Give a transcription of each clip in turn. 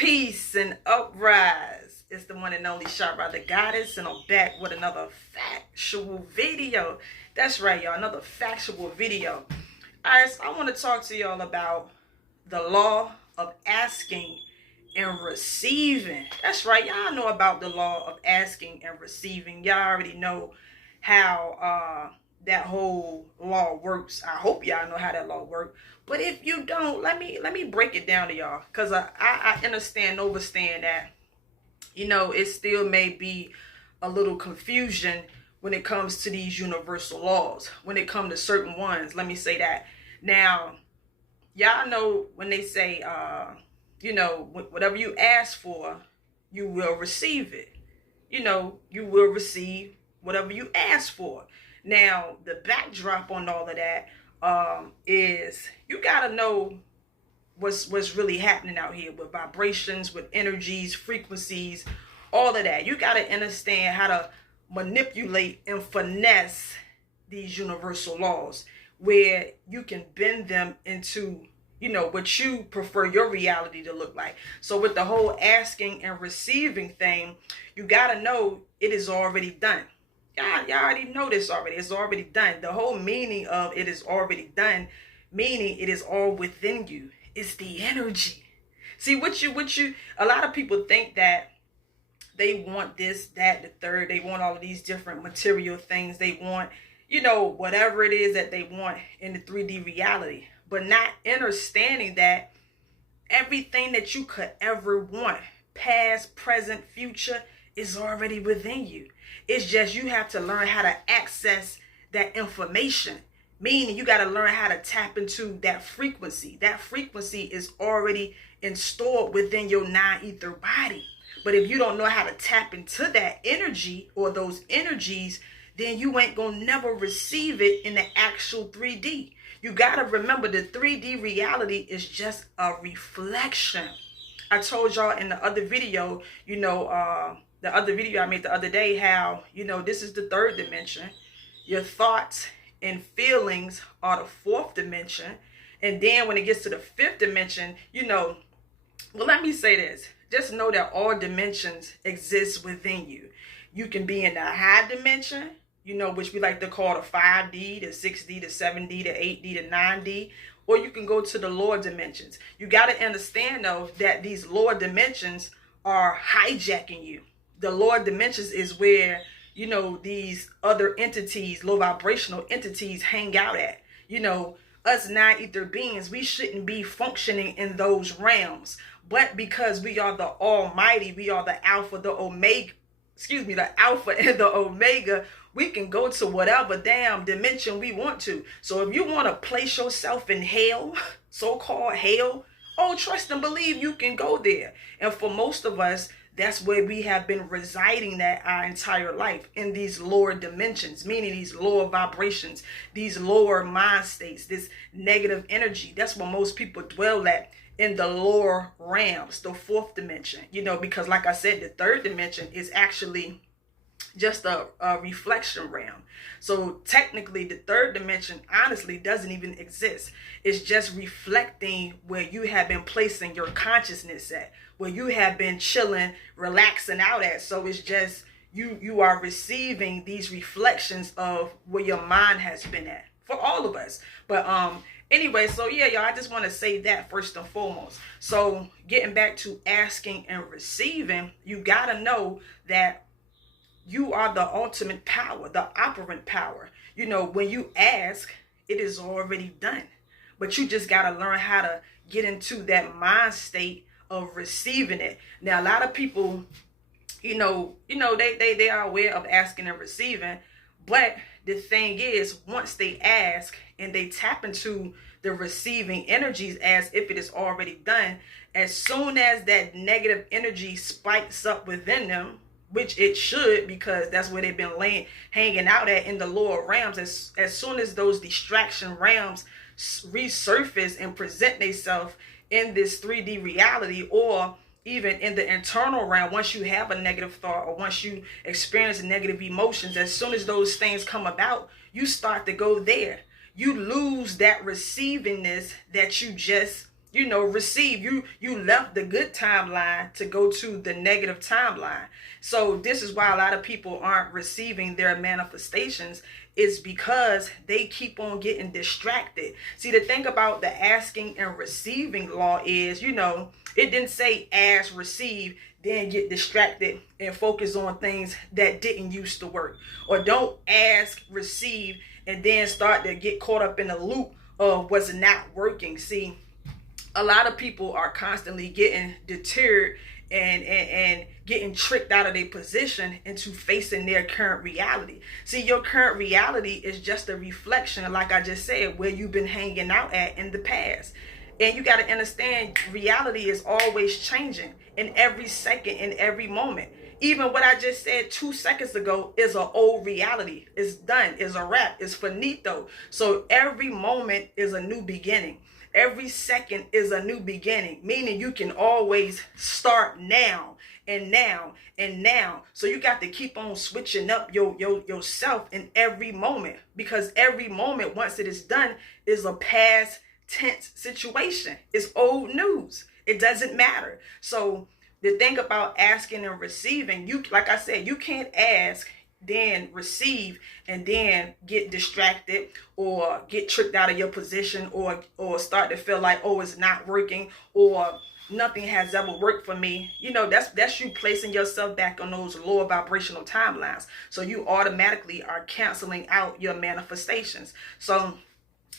Peace and uprise. It's the one and only Shot by the Goddess, and I'm back with another factual video. That's right, y'all, another factual video. Alright, so I want to talk to y'all about the law of asking and receiving. That's right, y'all know about the law of asking and receiving. Y'all already know how that whole law works. I hope y'all know how that law works. But if you don't, let me break it down to y'all, because I understand, overstand that, it still may be a little confusion when it comes to these universal laws. When it comes to certain ones, let me say that. Now, y'all know when they say, whatever you ask for, you will receive it. You will receive whatever you ask for. Now, the backdrop on all of that is you gotta know what's really happening out here with vibrations, with energies, frequencies, all of that. You gotta understand how to manipulate and finesse these universal laws, where you can bend them into what you prefer your reality to look like. So with the whole asking and receiving thing, you gotta know it is already done. Y'all already know this already. It's already done. The whole meaning of it is already done, meaning it is all within you. It's the energy. See, what you a lot of people think that they want this, that, the third. They want all of these different material things. They want, whatever it is that they want in the 3D reality, but not understanding that everything that you could ever want, past, present, future, is already within you. It's just you have to learn how to access that information, meaning you got to learn how to tap into that frequency. That frequency is already installed within your non-ether body. But if you don't know how to tap into that energy or those energies, then you ain't gonna never receive it in the actual 3D. You got to remember the 3D reality is just a reflection. I told y'all in the other video, the other video I made the other day, how, this is the third dimension. Your thoughts and feelings are the fourth dimension. And then when it gets to the fifth dimension, well, let me say this. Just know that all dimensions exist within you. You can be in the high dimension, which we like to call the 5D, the 6D, the 7D, the 8D, the 9D, or you can go to the lower dimensions. You got to understand, though, that these lower dimensions are hijacking you. The lower dimensions is where, these other entities, low vibrational entities, hang out at. Us non-ether beings, we shouldn't be functioning in those realms. But because we are the Almighty, we are the Alpha, the Omega, the Alpha and the Omega, we can go to whatever damn dimension we want to. So if you want to place yourself in hell, so-called hell, trust and believe you can go there. And for most of us, that's where we have been residing that our entire life, in these lower dimensions, meaning these lower vibrations, these lower mind states, this negative energy. That's where most people dwell at, in the lower realms, the fourth dimension, because like I said, the third dimension is actually just a reflection realm. So technically the third dimension honestly doesn't even exist. It's just reflecting where you have been placing your consciousness at, where you have been chilling, relaxing out at. So it's just you are receiving these reflections of where your mind has been at, for all of us. But anyway, so yeah, y'all, I just want to say that first and foremost. So getting back to asking and receiving, you got to know that you are the ultimate power, the operant power. When you ask, it is already done. But you just got to learn how to get into that mind state of receiving it. Now, a lot of people, they are aware of asking and receiving. But the thing is, once they ask and they tap into the receiving energies as if it is already done, as soon as that negative energy spikes up within them, which it should, because that's where they've been hanging out at, in the lower realms. As soon as those distraction realms resurface and present themselves in this 3D reality, or even in the internal realm, once you have a negative thought or once you experience negative emotions, as soon as those things come about, you start to go there. You lose that receivingness that you just receive. You left the good timeline to go to the negative timeline. So this is why a lot of people aren't receiving their manifestations, is because they keep on getting distracted. See, the thing about the asking and receiving law is, it didn't say ask, receive, then get distracted and focus on things that didn't used to work. Or don't ask, receive, and then start to get caught up in the loop of what's not working. See, a lot of people are constantly getting deterred and getting tricked out of their position into facing their current reality. See, your current reality is just a reflection, like I just said, where you've been hanging out at in the past. And you got to understand, reality is always changing in every second, in every moment. Even what I just said 2 seconds ago is an old reality. It's done. It's a wrap. It's finito. So every moment is a new beginning. Every second is a new beginning, meaning you can always start now and now and now. So you got to keep on switching up yourself in every moment, because every moment, once it is done, is a past tense situation. It's old news. It doesn't matter. So the thing about asking and receiving, like I said, you can't ask, then receive, and then get distracted or get tricked out of your position, or start to feel like, oh, it's not working, or nothing has ever worked for me. That's you placing yourself back on those lower vibrational timelines. So you automatically are canceling out your manifestations. So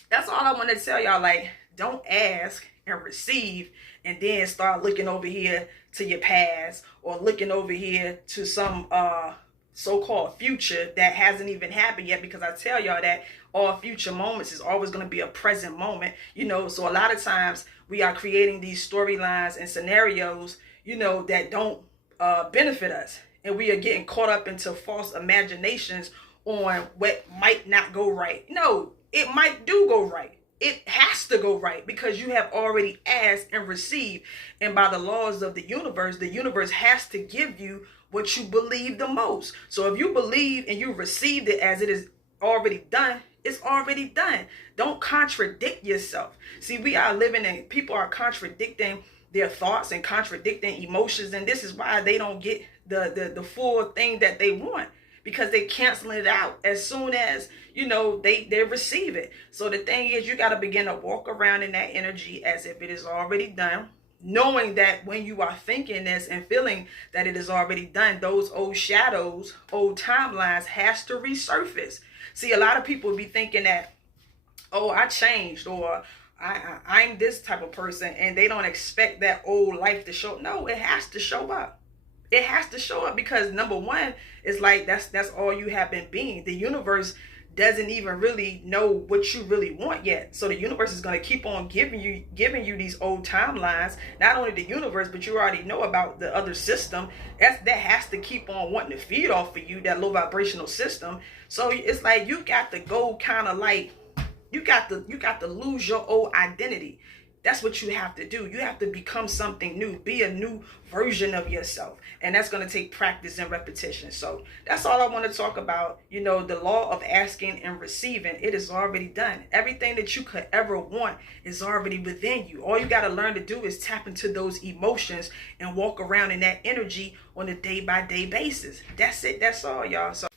that's all I want to tell y'all. Like, don't ask and receive and then start looking over here to your past, or looking over here to some so-called future that hasn't even happened yet, because I tell y'all that all future moments is always going to be a present moment. So a lot of times we are creating these storylines and scenarios that don't benefit us, and we are getting caught up into false imaginations on what might not go right. No, it might do go right. It has to go right, because you have already asked and received. And by the laws of the universe has to give you what you believe the most. So if you believe and you received it as it is already done, it's already done. Don't contradict yourself. See, we are living in, people are contradicting their thoughts and contradicting emotions. And this is why they don't get the full thing that they want, because they canceling it out as soon as, they receive it. So the thing is, you got to begin to walk around in that energy as if it is already done, knowing that when you are thinking this and feeling that it is already done, those old shadows, old timelines has to resurface. See, a lot of people be thinking that, oh, I changed, or I'm this type of person, and they don't expect that old life to show. No, it has to show up. It has to show up, because number one, it's like that's all you have been being. The universe doesn't even really know what you really want yet. So the universe is going to keep on giving you these old timelines. Not only the universe, but you already know about the other system that has to keep on wanting to feed off of you, that low vibrational system. So it's like you got to go kind of like, you got to lose your old identity. That's what you have to do. You have to become something new, be a new version of yourself. And that's going to take practice and repetition. So that's all I want to talk about. The law of asking and receiving, it is already done. Everything that you could ever want is already within you. All you got to learn to do is tap into those emotions and walk around in that energy on a day-by-day basis. That's it. That's all, y'all. So,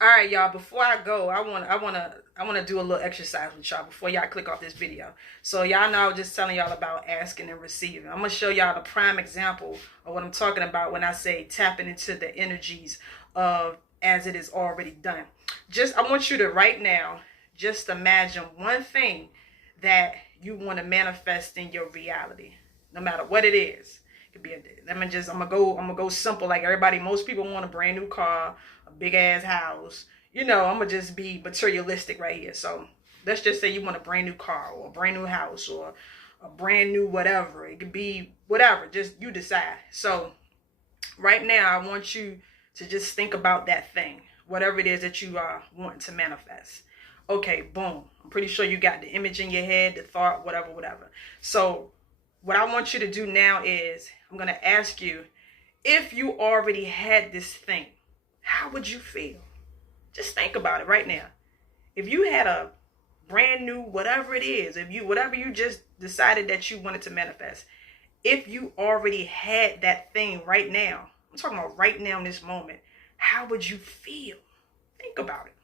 all right, y'all, before I go, I want to do a little exercise with y'all before y'all click off this video. So y'all know I was just telling y'all about asking and receiving. I'm going to show y'all the prime example of what I'm talking about when I say tapping into the energies of as it is already done. I want you to right now just imagine one thing that you want to manifest in your reality, no matter what it is. It could be I'm gonna go simple, like everybody. Most people want a brand new car, a big ass house. I'm gonna just be materialistic right here. So let's just say you want a brand new car, or a brand new house, or a brand new whatever. It could be whatever, just you decide. So right now I want you to just think about that thing, whatever it is that you are wanting to manifest. Okay, boom. I'm pretty sure you got the image in your head, the thought, whatever. So what I want you to do now is, I'm going to ask you, if you already had this thing, how would you feel? Just think about it right now. If you had a brand new, whatever it is, whatever you just decided that you wanted to manifest, if you already had that thing right now, I'm talking about right now in this moment, how would you feel? Think about it.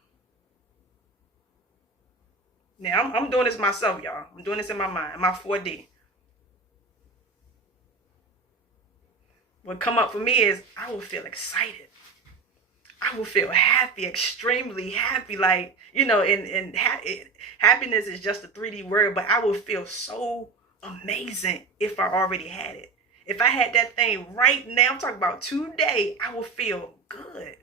Now, I'm doing this myself, y'all. I'm doing this in my mind, my 4D. What come up for me is I will feel excited. I will feel happy, extremely happy. Like, you know, and happiness is just a 3D word, but I will feel so amazing if I already had it. If I had that thing right now, I'm talking about today, I will feel good.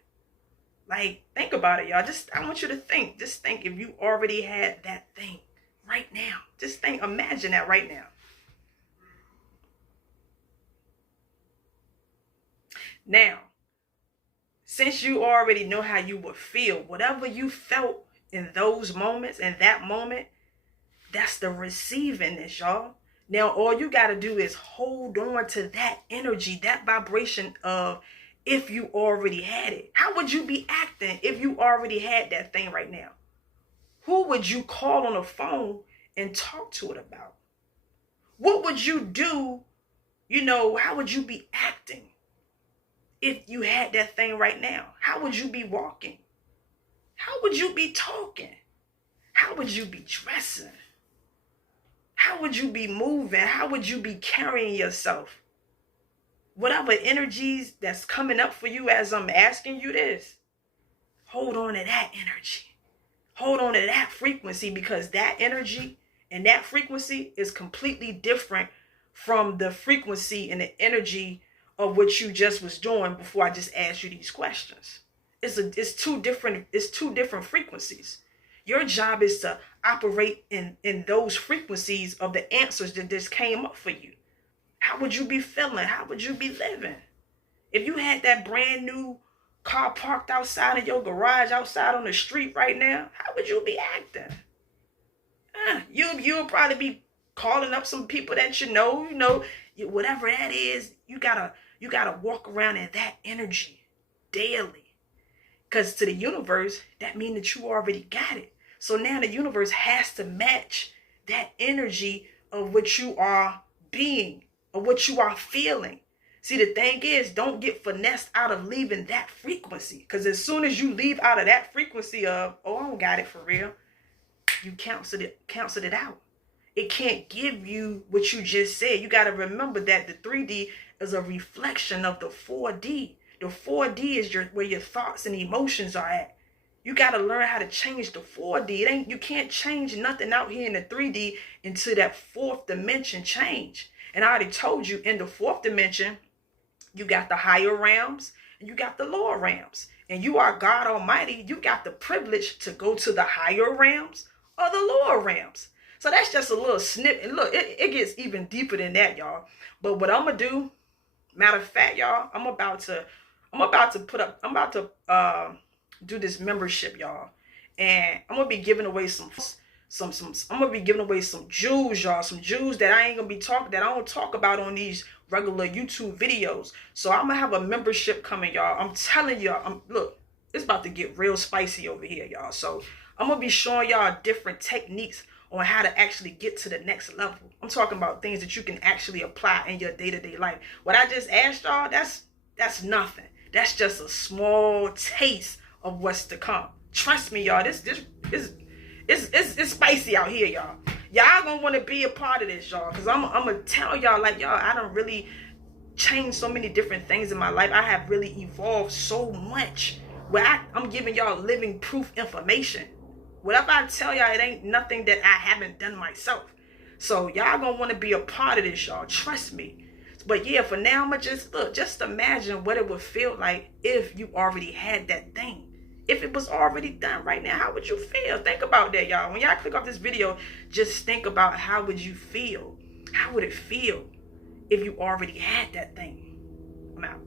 Like, think about it, y'all. I want you to think. Just think if you already had that thing right now. Just think, imagine that right now. Now, since you already know how you would feel, whatever you felt in those moments, in that moment, that's the receivingness, y'all. Now, all you got to do is hold on to that energy, that vibration of if you already had it. How would you be acting if you already had that thing right now? Who would you call on the phone and talk to it about? What would you do? You know, how would you be acting if you had that thing right now? How would you be walking? How would you be talking? How would you be dressing? How would you be moving? How would you be carrying yourself? Whatever energies that's coming up for you as I'm asking you this, hold on to that energy. Hold on to that frequency, because that energy and that frequency is completely different from the frequency and the energy of what you just was doing before I just asked you these questions. It's two different frequencies. Your job is to operate in those frequencies of the answers that just came up for you. How would you be feeling? How would you be living? If you had that brand new car parked outside of your garage, outside on the street right now, how would you be acting? You'll probably be calling up some people that you know, whatever that is. You gotta walk around in that energy daily. Because to the universe, that means that you already got it. So now the universe has to match that energy of what you are being, of what you are feeling. See, the thing is, don't get finessed out of leaving that frequency. Because as soon as you leave out of that frequency of, oh, I don't got it for real, you canceled it out. It can't give you what you just said. You got to remember that the 3D is a reflection of the 4D. The 4D is where your thoughts and emotions are at. You got to learn how to change the 4D. You can't change nothing out here in the 3D until that fourth dimension change. And I already told you, in the fourth dimension, you got the higher realms and you got the lower realms. And you are God Almighty. You got the privilege to go to the higher realms or the lower realms. So that's just a little snippet. And look, it gets even deeper than that, y'all. But what I'm going to do, matter of fact, y'all, I'm about to do this membership, y'all. And I'm going to be giving away I'm going to be giving away some jewels, y'all. Some jewels that I don't talk about on these regular YouTube videos. So I'm going to have a membership coming, y'all. I'm telling y'all, look, it's about to get real spicy over here, y'all. So I'm going to be showing y'all different techniques on how to actually get to the next level. I'm talking about things that you can actually apply in your day-to-day life. What I just asked y'all, that's nothing. That's just a small taste of what's to come. Trust me, y'all. It's spicy out here, y'all. Y'all gonna want to be a part of this, y'all. Because I'm gonna tell y'all, like, y'all, I done really changed so many different things in my life. I have really evolved so much. Where I'm giving y'all living proof information. Whatever I tell y'all, it ain't nothing that I haven't done myself. So y'all gonna want to be a part of this, y'all. Trust me. But yeah, for now, I'ma just imagine what it would feel like if you already had that thing. If it was already done right now, how would you feel? Think about that, y'all. When y'all click off this video, just think about how would you feel? How would it feel if you already had that thing? I'm out.